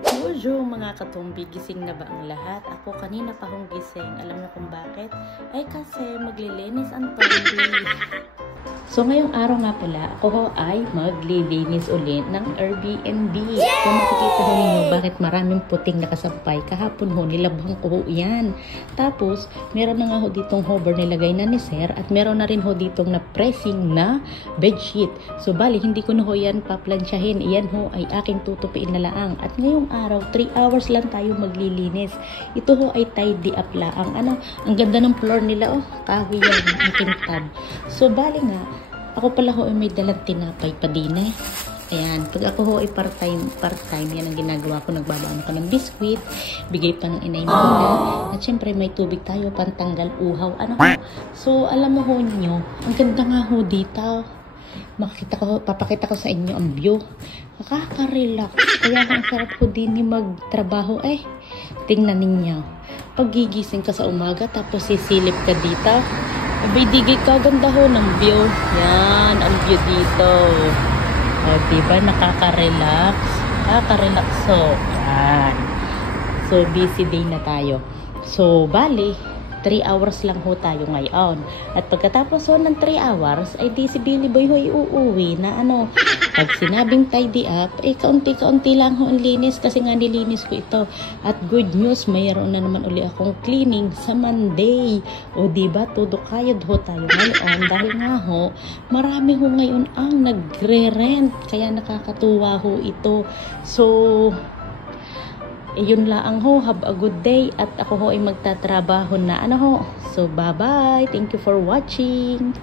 Bonjour mga katumbi, gising na ba ang lahat? Ako kanina pa akong gising. Alam niyo kung bakit? Ay kasi maglilinis ang Tombi. So ngayong araw nga pala, ako ho ay maglilinis ulit ng Airbnb. Kung makikita ho ninyo bakit maraming puting nakasampay, kahapon ho nilabhang ko ho yan. Tapos meron na nga ho ditong hover nilagay na ni Sir at meron na rin ho ditong na pressing na bedsheet. So bali hindi ko na ho yan paplansyahin. Iyan ho ay aking tutupiin na laang. At ngayong araw 3 hours lang tayo maglilinis. Ito ho ay tidy up laang. Ang ganda ng floor nila, oh, kahoy yan ang aking tab. So bali nga, ako pala ho ay may dalang tinapay pa din eh. Ayan, pag ako ho ay part-time, yan ang ginagawa ko. Nagbabaan ko ng biskwit, bigay pa ng inay mo na. At syempre may tubig tayo, pantanggal uhaw. So alam mo ho ninyo, ang ganda nga ho dito. Papakita ko sa inyo ang view. Nakaka-relax. Kaya ang sarap ko din magtrabaho eh. Tingnan ninyo. Paggigising ka sa umaga, tapos sisilip ka dito. Abay, digay ka, ganda ho ng view. Yan, ang view dito. O, diba, nakaka-relax. Nakaka-relax ho. Yan. So, busy day na tayo. So, bali, 3 hours lang ho tayo ngayon. At pagkatapos ho ng 3 hours, ay di si Billy Boy ho uuwi na pag sinabing tidy up, kaunti-kaunti lang ho ang linis kasi nga nilinis ko ito. At good news, mayroon na naman uli akong cleaning sa Monday. O diba, todo kayod ho tayo ngayon dahil nga ho, marami ho ngayon ang nagre-rent. Kaya nakakatuwa ho ito. So, yun lang ho, have a good day at ako ho ay magtatrabaho na So bye bye, thank you for watching.